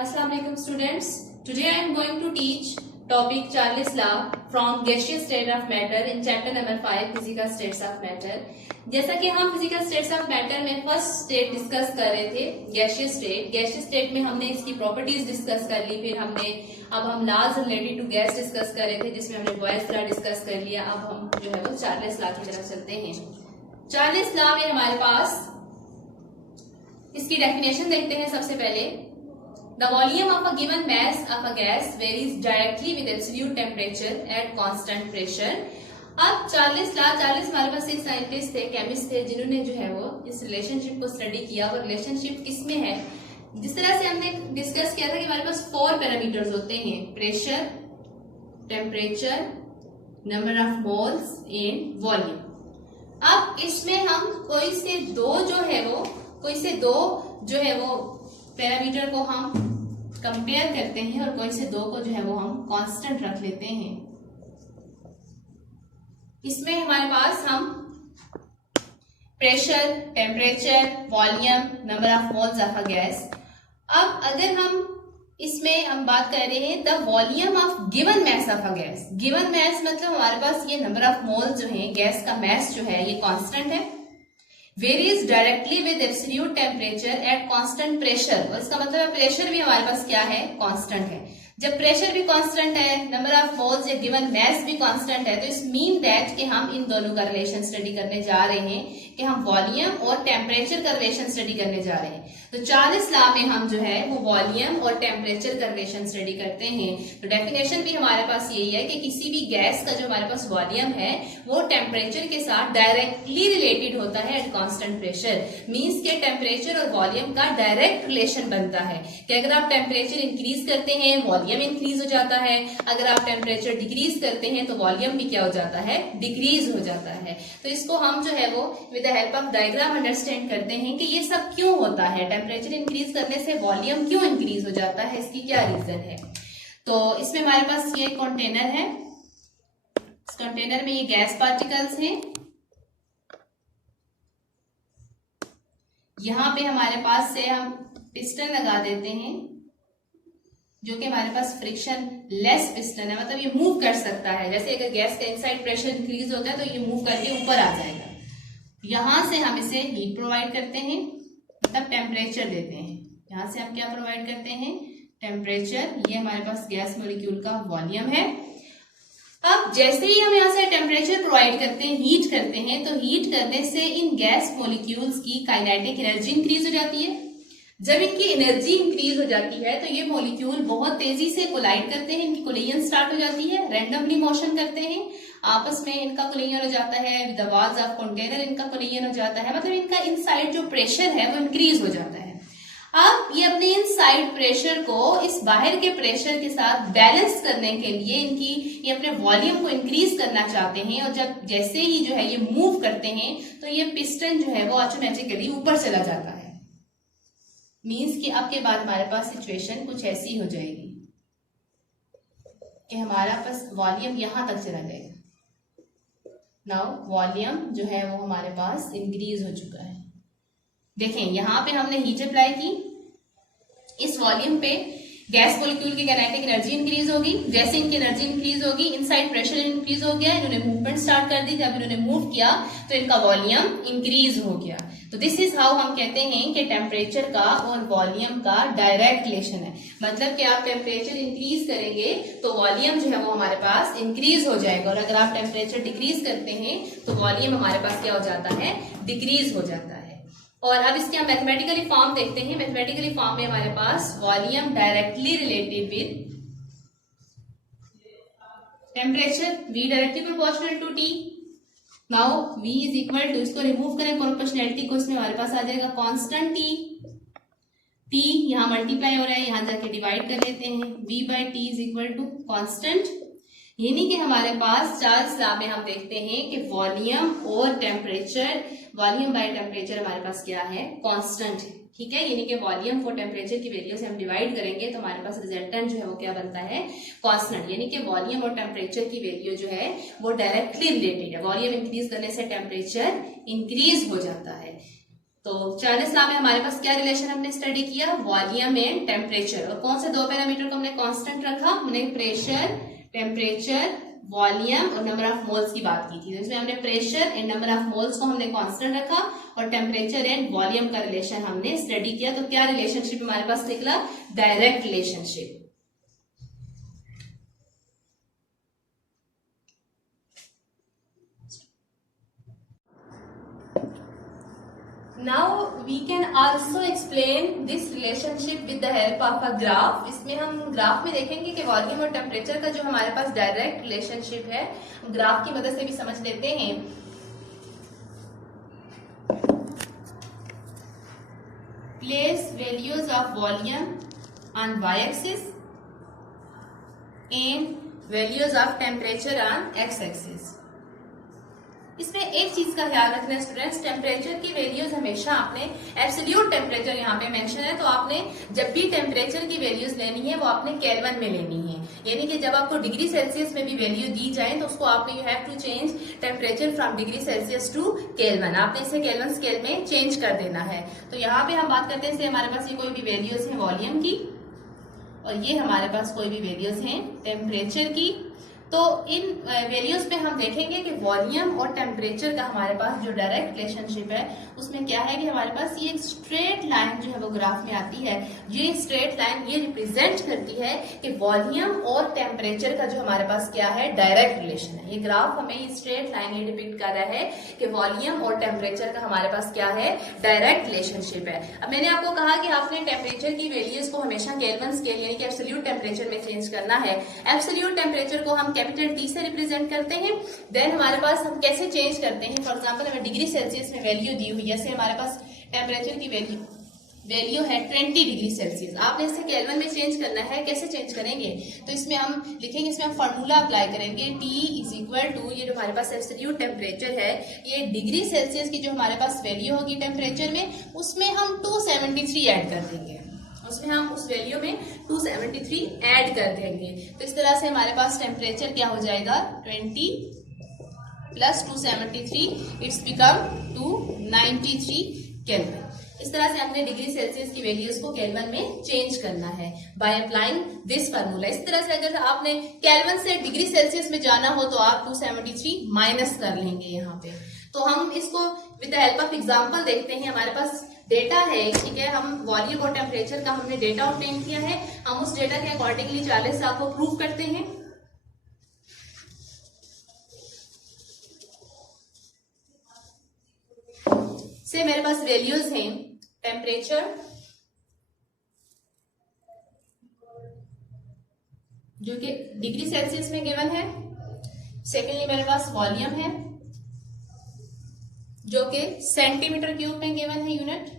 Assalamu alaikum students. Today I am going to teach topic Charles law from gaseous state of matter in chapter number 5 physical states of matter. जैसा कि हम physical states of matter में first state discuss कर रहे थे gaseous state. Gaseous state में हमने इसकी प्रॉपर्टीज डिस्कस कर ली, फिर अब हम laws related to gas discuss कर रहे थे जिसमें हमने बॉयल्स लॉ डिस्कस कर लिया। अब हम जो है वो चार्ल्स लॉ की तरफ चलते हैं। चार्ल्स लॉ में हमारे पास इसकी डेफिनेशन देखते हैं। सबसे पहले The volume of a given mass of a gas varies directly with absolute temperature at constant pressure. अब चार्ल्स हमारे पास एक साइंटिस्ट थे, केमिस्ट थे, जिन्होंने जो है वो इस रिलेशनशिप को स्टडी किया। वो रिलेशनशिप किसमें है, जिस तरह से हमने डिस्कस किया था कि हमारे पास 4 पैरामीटर्स होते हैं, pressure, temperature, number of moles and volume. अब इसमें हम कोई से दो जो है वो पैरामीटर को हम कंपेयर करते हैं और कोई से दो को जो है वो हम कांस्टेंट रख लेते हैं। इसमें हमारे पास हम pressure, temperature, volume, number of moles of a gas. अब अगर हम बात कर रहे हैं the volume of given mass of a gas. Given mass मतलब हमारे पास ये नंबर ऑफ मोल्स जो है, गैस का मैस जो है ये कांस्टेंट है। Varies directly with absolute temperature at constant pressure. और इसका मतलब प्रेशर भी हमारे पास क्या है, कांस्टेंट है। जब प्रेशर भी कांस्टेंट है, नंबर ऑफ मोल्स या गिवन मैस भी कांस्टेंट है, तो इस मीन दैट कि हम इन दोनों का रिलेशन स्टडी करने जा रहे हैं, कि हम वॉल्यूम और टेम्परेचर का रिलेशन स्टडी करने जा रहे हैं। तो चार्ल्स लॉ में हम जो है वो वॉल्यूम और टेम्परेचर का रिलेशन स्टडी करते हैं। तो डेफिनेशन भी हमारे पास यही है कि किसी भी गैस का जो हमारे पास वॉल्यूम है वो टेम्परेचर के साथ डायरेक्टली रिलेटेड होता है एट कांस्टेंट प्रेशर। मींस के टेम्परेचर और वॉल्यूम का डायरेक्ट रिलेशन बनता है कि अगर आप टेम्परेचर इंक्रीज करते हैं वॉल्यूम इंक्रीज हो जाता है, अगर आप टेम्परेचर डिक्रीज करते हैं तो वॉल्यूम भी क्या हो जाता है, डिक्रीज हो जाता है। तो इसको हम जो है वो with the help of diagram understand करते हैं कि ये सब क्यों होता है, टेम्परेचर इंक्रीज करने से वॉल्यूम क्यों इंक्रीज हो जाता है, इसकी क्या रीजन है। तो इसमें हमारे पास ये कंटेनर है, इस कंटेनर में ये गैस पार्टिकल्स हैं। यहां पे हमारे पास से हम पिस्टन लगा देते हैं जो कि हमारे पास फ्रिक्शन लेस पिस्टन है, मतलब ये मूव कर सकता है। जैसे अगर गैस का इनसाइड प्रेशर इंक्रीज होता है तो ये मूव करके ऊपर आ जाएगा। यहां से हम इसे हीट प्रोवाइड करते हैं, मतलब टेम्परेचर देते हैं। यहां से हम क्या प्रोवाइड करते हैं, टेम्परेचर। ये हमारे पास गैस मॉलिक्यूल का वॉल्यूम है। अब जैसे ही हम यहाँ से टेम्परेचर प्रोवाइड करते हैं, हीट करते हैं, तो हीट करने से इन गैस मॉलिक्यूल्स की काइनेटिक एनर्जी इंक्रीज हो जाती है। जब इनकी एनर्जी इंक्रीज हो जाती है तो ये मॉलिक्यूल बहुत तेजी से कोलाइड करते हैं, इनकी कोलिजन स्टार्ट हो जाती है, रैंडमली मोशन करते हैं, आपस में इनका कोलिजन हो जाता है, with the walls of container इनका कोलिजन हो जाता है, मतलब इनका इनसाइड जो प्रेशर है वो इंक्रीज हो जाता है। अब ये अपने इनसाइड प्रेशर को इस बाहर के प्रेशर के साथ बैलेंस करने के लिए ये अपने वॉल्यूम को इंक्रीज करना चाहते हैं। और जब जैसे ही जो है ये मूव करते हैं तो ये पिस्टन जो है वो ऑटोमेटिकली ऊपर चला जाता है। मीन्स कि अब के बाद हमारे पास सिचुएशन कुछ ऐसी हो जाएगी कि हमारा पास वॉल्यूम यहां तक चला जाएगा। नाउ वॉल्यूम जो है वो हमारे पास इंक्रीज हो चुका है। देखें यहां पे हमने हीट अप्लाई की, इस वॉल्यूम पे गैस मॉलिक्यूल की काइनेटिक एनर्जी इंक्रीज होगी। जैसे इनकी एनर्जी इंक्रीज होगी, इनसाइड प्रेशर इंक्रीज हो गया, इन्होंने मूवमेंट स्टार्ट कर दी। जब इन्होंने मूव किया तो इनका वॉल्यूम इंक्रीज हो गया। तो दिस इज हाउ हम कहते हैं कि टेम्परेचर का और वॉल्यूम का डायरेक्ट रिलेशन है। मतलब कि आप टेम्परेचर इंक्रीज करेंगे तो वॉल्यूम जो है वो हमारे पास इंक्रीज हो जाएगा, और अगर आप टेम्परेचर डिक्रीज करते हैं तो वॉल्यूम हमारे पास क्या हो जाता है, डिक्रीज हो जाता है। और अब इसके हम मैथमेटिकली फॉर्म देखते हैं। मैथमेटिकली फॉर्म में हमारे पास volume directly related with temperature, V directly proportional to T। Now V is equal to, इसको रिमूव करें प्रोपोर्शनलिटी को, इसमें हमारे पास आ जाएगा कांस्टेंट T यहाँ मल्टीप्लाई हो रहा है, यहां जाके डिवाइड कर लेते हैं, V by T is equal to constant. यानी कि हमारे पास चार्ल्स लॉ में हम देखते हैं कि वॉल्यूम और टेम्परेचर, वॉल्यूम बाय टेम्परेचर हमारे पास क्या है, कांस्टेंट है। ठीक है, यानी कि वॉल्यूम को टेम्परेचर की वैल्यू से हम डिवाइड करेंगे तो हमारे पास रिजल्टेंट जो है वो क्या बनता है, कांस्टेंट। यानी कि वॉल्यूम और टेम्परेचर की वैल्यू जो है वो डायरेक्टली रिलेटेड है। वॉल्यूम इंक्रीज करने से टेम्परेचर इंक्रीज हो जाता है। तो चार्ल्स लॉ में हमारे पास क्या रिलेशन हमने स्टडी किया, वॉल्यूम एंड टेम्परेचर, और कौन से दो पैरामीटर को हमने कांस्टेंट रखा, हमने प्रेशर, टेम्परेचर, वॉल्यूम और नंबर ऑफ मोल्स की बात की थी। तो इसमें हमने pressure and number of moles को हमने कांस्टेंट रखा और टेम्परेचर एंड वॉल्यूम का रिलेशन हमने स्टडी किया। तो क्या रिलेशनशिप हमारे पास निकला, direct relationship. Now we can also explain this relationship with the help of a graph। इसमें हम ग्राफ में देखेंगे कि वॉल्यूम और टेम्परेचर का जो हमारे पास डायरेक्ट रिलेशनशिप है, ग्राफ की मदद से भी समझ लेते हैं। Place values of volume on y-axis and values of temperature on x-axis। इसमें एक चीज का ख्याल रखना है स्टूडेंट्स, टेम्परेचर की वैल्यूज हमेशा आपने एब्सोल्यूट टेम्परेचर यहाँ पे मेंशन है, तो आपने जब भी टेम्परेचर की वैल्यूज लेनी है वो आपने केल्विन में लेनी है। यानी कि जब आपको डिग्री सेल्सियस में भी वैल्यू दी जाए तो उसको आपने you have to change temperature from degree Celsius to Kelvin, आपने इसे केल्विन स्केल में चेंज कर देना है। तो यहाँ पे हम बात करते हैं, हमारे पास ये कोई भी वैल्यूज है वॉल्यूम की और ये हमारे पास कोई भी वैल्यूज हैं टेम्परेचर की। तो इन वैल्यूज पे हम देखेंगे कि वॉल्यूम और टेम्परेचर का हमारे पास जो डायरेक्ट रिलेशनशिप है उसमें क्या है कि हमारे पास ये एक स्ट्रेट लाइन जो है वो ग्राफ में आती है। ये स्ट्रेट लाइन ये रिप्रेजेंट करती है कि वॉल्यूम और टेम्परेचर का जो हमारे पास क्या है, डायरेक्ट रिलेशन है। ये ग्राफ हमें ये स्ट्रेट लाइन ये डिपिक्ट कर रहा है कि वॉल्यूम और टेम्परेचर का हमारे पास क्या है, डायरेक्ट रिलेशनशिप है। अब मैंने आपको कहा कि आपने टेम्परेचर की वैल्यूज को हमेशा केल्विन स्केल यानी कि एब्सोल्यूट टेम्परेचर में चेंज करना है। एब्सोल्यूट टेम्परेचर को हम कैपिटल टी से रिप्रेजेंट करते हैं। देन हमारे पास हम कैसे चेंज करते हैं, फॉर एग्जांपल हमें डिग्री सेल्सियस में वैल्यू दी हुई, जैसे हमारे पास टेम्परेचर की वैल्यू है 20 डिग्री सेल्सियस, आपने इसे केल्विन में चेंज करना है। कैसे चेंज करेंगे, तो इसमें हम लिखेंगे, इसमें हम फॉर्मूला अप्लाई करेंगे, T इज इक्वल टू, ये जो हमारे पास एब्सोल्यूट टेम्परेचर है, ये डिग्री सेल्सियस की जो हमारे पास वैल्यू होगी टेम्परेचर में, उसमें हम 273 ऐड कर देंगे, उसमें हम उस वैल्यू में 273 ऐड कर देंगे। तो इस तरह से हमारे पास टेम्परेचर क्या हो जाएगा, 20 प्लस 273 इट्स बिकम 293 केल्विन। इस तरह से हमने डिग्री सेल्सियस की वैल्यूज को केल्विन में चेंज करना है बाय अप्लाइंग दिस फार्मूला। इस तरह से अगर आपने केल्विन से डिग्री सेल्सियस में जाना हो तो आप 273 माइनस कर लेंगे यहाँ पे। तो हम इसको with the help of example देखते हैं। हमारे पास डेटा है, ठीक है, हम वॉल्यूम और टेम्परेचर का हमने डेटा ऑब्टेन किया है, हम उस डेटा के अकॉर्डिंगली चार्ल्स लॉ को प्रूव करते हैं। से मेरे पास वैल्यूज हैं टेम्परेचर, जो कि डिग्री सेल्सियस में गिवन है। सेकेंडली मेरे पास वॉल्यूम है जो कि सेंटीमीटर क्यूब में गिवन है यूनिट।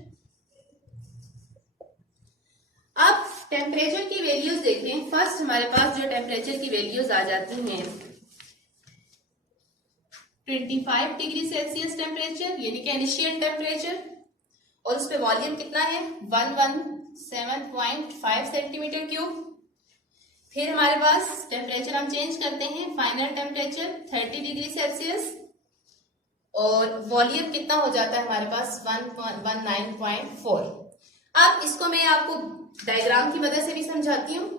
अब टेम्परेचर की वैल्यूज देखें। फर्स्ट हमारे पास जो टेम्परेचर की वैल्यूज आ जाती हैं 25 डिग्री सेल्सियस टेम्परेचर यानी कि इनिशियल टेम्परेचर, और उस पे वॉल्यूम कितना है 117.5 सेंटीमीटर क्यूब। फिर हमारे पास टेम्परेचर हम चेंज करते हैं, फाइनल टेम्परेचर 30 डिग्री सेल्सियस और वॉल्यूम कितना हो जाता है हमारे पास 119.4। अब इसको मैं आपको डायग्राम की मदद से भी समझाती हूं।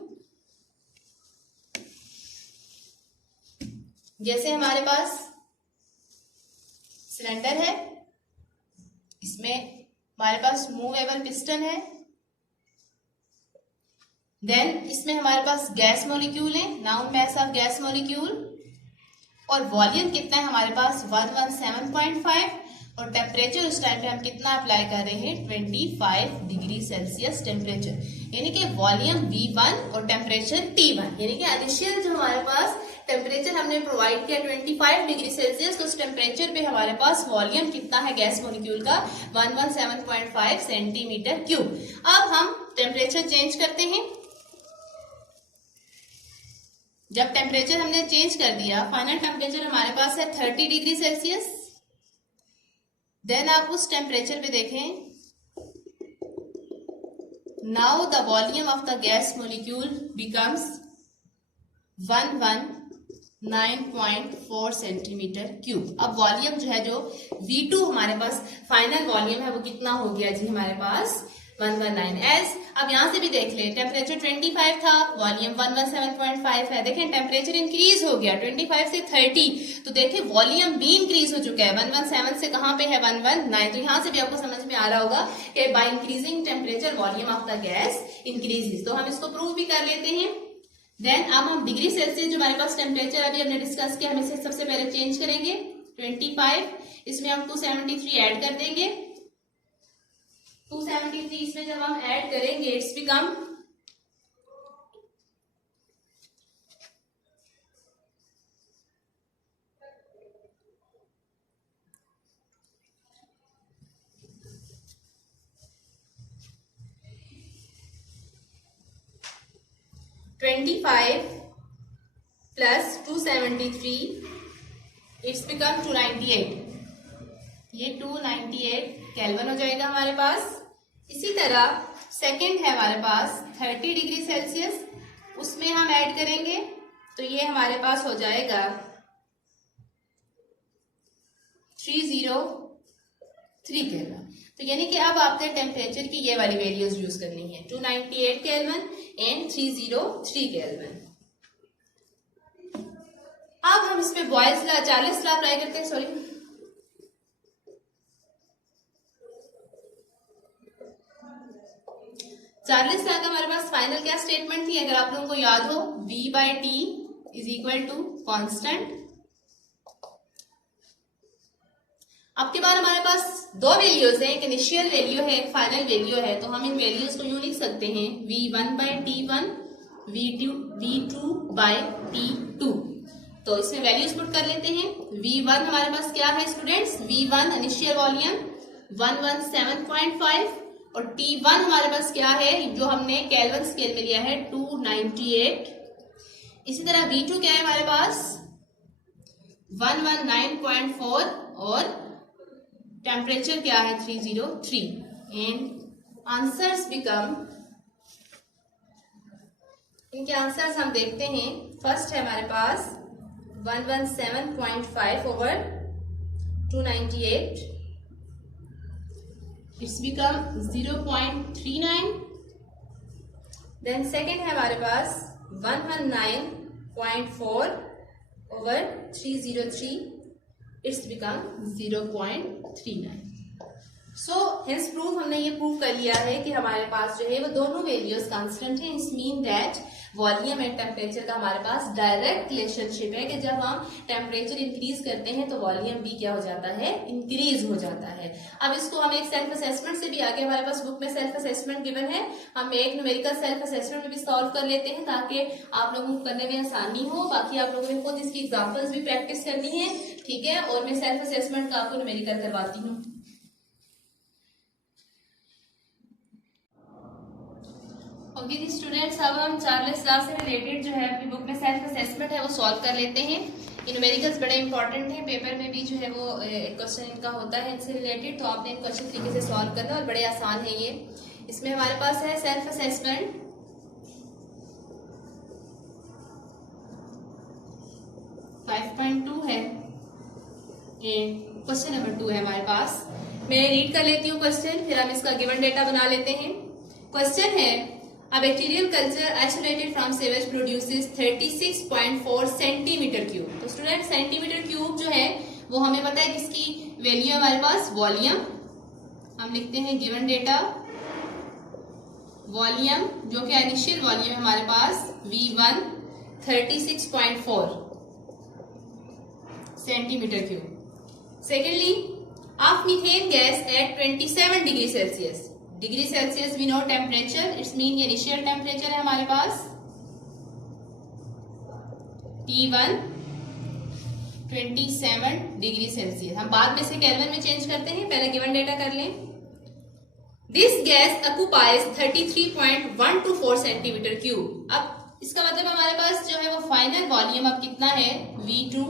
जैसे हमारे पास सिलेंडर है, इसमें हमारे पास मूवेबल पिस्टन है, देन इसमें हमारे पास गैस मॉलिक्यूल है, noun mass of gas molecule, और वॉल्यूम कितना है हमारे पास 117.5 और टेम्परेचर उस टाइम पे हम कितना अप्लाई कर रहे हैं 25 डिग्री सेल्सियस टेम्परेचर, यानी कि वॉल्यूम V1 और टेम्परेचर T1, यानी कि इनिशियल जो हमारे पास टेम्परेचर हमने प्रोवाइड किया 25 डिग्री सेल्सियस, तो उस टेम्परेचर पे हमारे पास वॉल्यूम कितना है गैस मॉलिक्यूल का 117.5 सेंटीमीटर क्यूब। अब हम टेम्परेचर चेंज करते हैं। जब टेम्परेचर हमने चेंज कर दिया, फाइनल टेम्परेचर हमारे पास है 30 डिग्री सेल्सियस। देन आप उस टेम्परेचर पे देखें, now the volume of the gas molecule becomes 11 9.4 centimetre cube. अब वॉल्यूम जो है, जो V2 हमारे पास फाइनल वॉल्यूम है, वो कितना हो गया जी हमारे पास 119 एस। अब यहां से भी देख ले, टेम्परेचर 25 था, वॉल्यूम 117.5 है। देखें टेम्परेचर इंक्रीज हो गया 25 से 30, तो देखें वॉल्यूम भी इंक्रीज हो चुका है। 117 से कहां पे है 119, तो यहां से भी आपको समझ में आ रहा होगा कि by increasing temperature volume of the gas increases. तो हम इसको प्रूव भी कर लेते हैं। देन अब हम डिग्री सेल्सियस जो हमारे पास टेम्परेचर अभी हमने डिस्कस किया, हम इसे सबसे पहले चेंज करेंगे 25, इसमें हम 273 ऐड कर देंगे। 273 इसमें जब हम ऐड करेंगे, it's become 25 plus 273, it's become 298। ये 298 केल्विन हो जाएगा हमारे पास। इसी तरह सेकंड है हमारे पास 30 डिग्री सेल्सियस, उसमें हम ऐड करेंगे तो ये हमारे पास हो जाएगा 303 केल्विन। तो यानी कि अब आपने टेम्परेचर की ये वाली वैल्यूज यूज करनी है, 298 केल्विन एंड 303 केल्विन। अब हम इस पे Boyle's law, Charles law apply करते हैं। सॉरी, चार्ल्स लॉ का हमारे पास फाइनल क्या स्टेटमेंट थी, अगर आप लोगों को याद हो, V/T is equal to constant. अब के बाद हमारे पास दो वैल्यूज हैं, एक इनिशियल वैल्यू है, एक फाइनल वैल्यू है। तो हम इन वैल्यूज को यूं लिख सकते हैं, V1/T1, V2/T2। तो इसमें वैल्यूज पुट कर लेते हैं। V1 हमारे पास क्या है स्टूडेंट्स, V1 इनिशियल वॉल्यूम 117.5 और T1 हमारे पास क्या है, जो हमने केल्विन स्केल में लिया है 298। इसी तरह V2 क्या है हमारे पास 119.4 और टेम्परेचर क्या है 303 एंड आंसर्स बिकम, इनके आंसर्स हम देखते हैं। फर्स्ट है हमारे पास 117.5 over 298, it's become 0.39। Then second है हमारे पास 119.4 over 303, it's become 0.39। So hence proof, हमने ये प्रूव कर लिया है कि हमारे पास जो है वो दोनों वैल्यूज कांस्टेंट हैं। It's mean that volume and temperature का हमारे पास डायरेक्ट रिलेशनशिप है कि जब हम टेम्परेचर इंक्रीज करते हैं तो वॉल्यूम भी क्या हो जाता है, इंक्रीज हो जाता है। अब इसको हम एक सेल्फ असेसमेंट से भी आगे, हमारे पास बुक में सेल्फ असेसमेंट गिवन है, हम एक न्यूमेरिकल सेल्फ असेसमेंट में भी सॉल्व कर लेते हैं ताकि आप लोगों को करने में आसानी हो। बाकी आप लोगों ने खुद इसकी एग्जाम्पल्स भी प्रैक्टिस करनी है, ठीक है। और मैं सेल्फ असेसमेंट का आपको न्यूमेरिकल करवाती हूँ। ओके जी स्टूडेंट्स, अब हम चार्ल्स लॉ से रिलेटेड जो है अपनी बुक में सेल्फ असेसमेंट है वो सॉल्व कर लेते हैं। ये न्यूमेरिकल्स बड़े इंपॉर्टेंट हैं, पेपर में भी जो है वो क्वेश्चन इनका होता है इनसे रिलेटेड, तो आपने इनको अच्छे तरीके से सॉल्व करना और बड़े आसान है ये। इसमें हमारे पास है सेल्फ असेसमेंट 5.2 है, क्वेश्चन नंबर 2 है हमारे पास। मैं रीड कर लेती हूँ क्वेश्चन, फिर हम इसका गिवन डेटा बना लेते हैं। क्वेश्चन है, A bacterial culture isolated from sewage produces 36.4 centimetre cube. तो स्टूडेंट सेंटीमीटर क्यूब जो है वो हमें पता है किसकी वैल्यू है हमारे पास, वॉल्यूम। हम लिखते हैं गिवन डेटा, वॉल्यूम जो कि इनिशियल वॉल्यूम है हमारे पास V1 36.4 centimetre cube. Secondly, of methane gas at 27 degree Celsius. Degree Celsius we know temperature, it's mean ये इनिशियल टेम्परेचर है हमारे पास T1 27 डिग्री सेल्सियस। हम बाद में से केल्विन में चेंज करते हैं, पहले गिवन डेटा कर लें। This gas occupies 33.124 centimetre cube. अब इसका मतलब हमारे पास जो है वो फाइनल वॉल्यूम अब कितना है, V2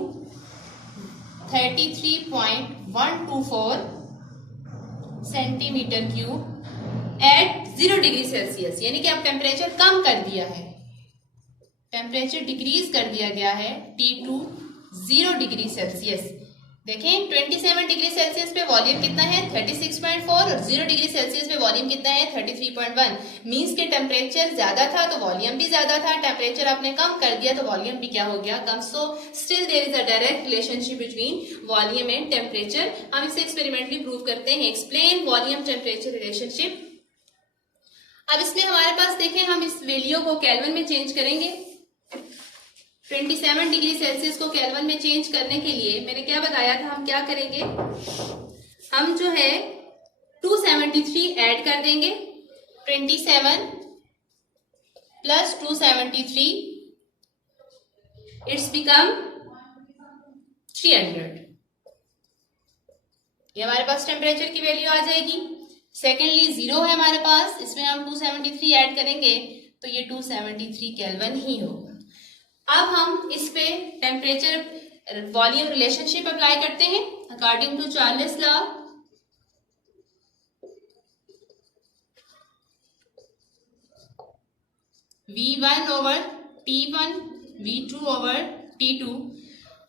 33.124 centimetre cube at 0 degree Celsius, यानी कि अब टेम्परेचर कम कर दिया है। टेम्परेचर डिक्रीज कर दिया गया है T2 0 डिग्री सेल्सियस। देखें 27 डिग्री सेल्सियस पे वॉल्यूम कितना है 36.4 और 0 डिग्री सेल्सियस पे वॉल्यूम कितना है 33.1। मींस के टेम्परेचर ज्यादा था तो वॉल्यूम भी ज्यादा था, टेम्परेचर आपने कम कर दिया तो वॉल्यूम भी क्या हो गया, कम। So still there is a direct relationship between volume and temperature. हम इसे एक्सपेरिमेंटली प्रूव करते हैं। Explain volume temperature relationship. अब इसमें हमारे पास देखें, हम इस वैल्यू को केल्विन में चेंज करेंगे। 27 डिग्री सेल्सियस को केल्विन में चेंज करने के लिए मैंने क्या बताया था, हम क्या करेंगे, हम जो है 273 ऐड कर देंगे। 27 प्लस 273 इट्स बिकम 300। ये हमारे पास टेम्परेचर की वैल्यू आ जाएगी। सेकेंडली 0 है हमारे पास, इसमें हम 273 ऐड करेंगे तो ये 273 केल्विन ही होगा। अब हम इस पे टेम्परेचर वॉल्यूम रिलेशनशिप अप्लाई करते हैं according to Charles law. V1 over T1 V2 over T2।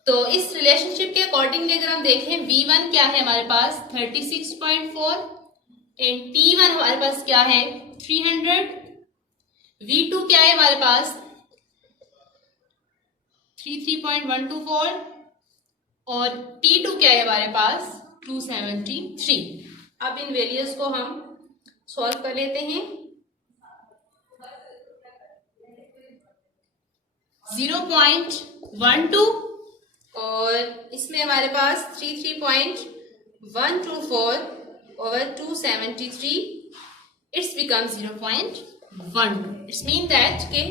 तो इस रिलेशनशिप के अकॉर्डिंगली अगर हम देखें, V1 क्या है हमारे पास 36.4 एंड T1 हमारे पास क्या है 300। V2 क्या है हमारे पास 33.124 और T2 क्या है हमारे पास 273। अब इन वैल्यूज को हम सॉल्व कर लेते हैं। 0.12 और इसमें हमारे पास 33.124 over 273 it's become 0.12। It's mean that के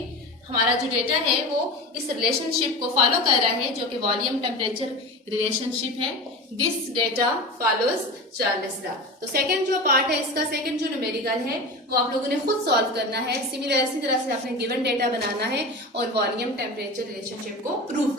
हमारा जो डेटा है वो इस रिलेशनशिप को फॉलो कर रहा है जो कि वॉल्यूम टेम्परेचर रिलेशनशिप है। This data follows Charles law. तो सेकंड जो पार्ट है इसका, सेकंड जो न्यूमेरिकल है वो आप लोगों ने खुद सॉल्व करना है। सिमिलर इसी तरह से आपने गिवन डेटा बनाना है और वॉल्यूम टेम्परेचर रिलेशनशिप को प्रूव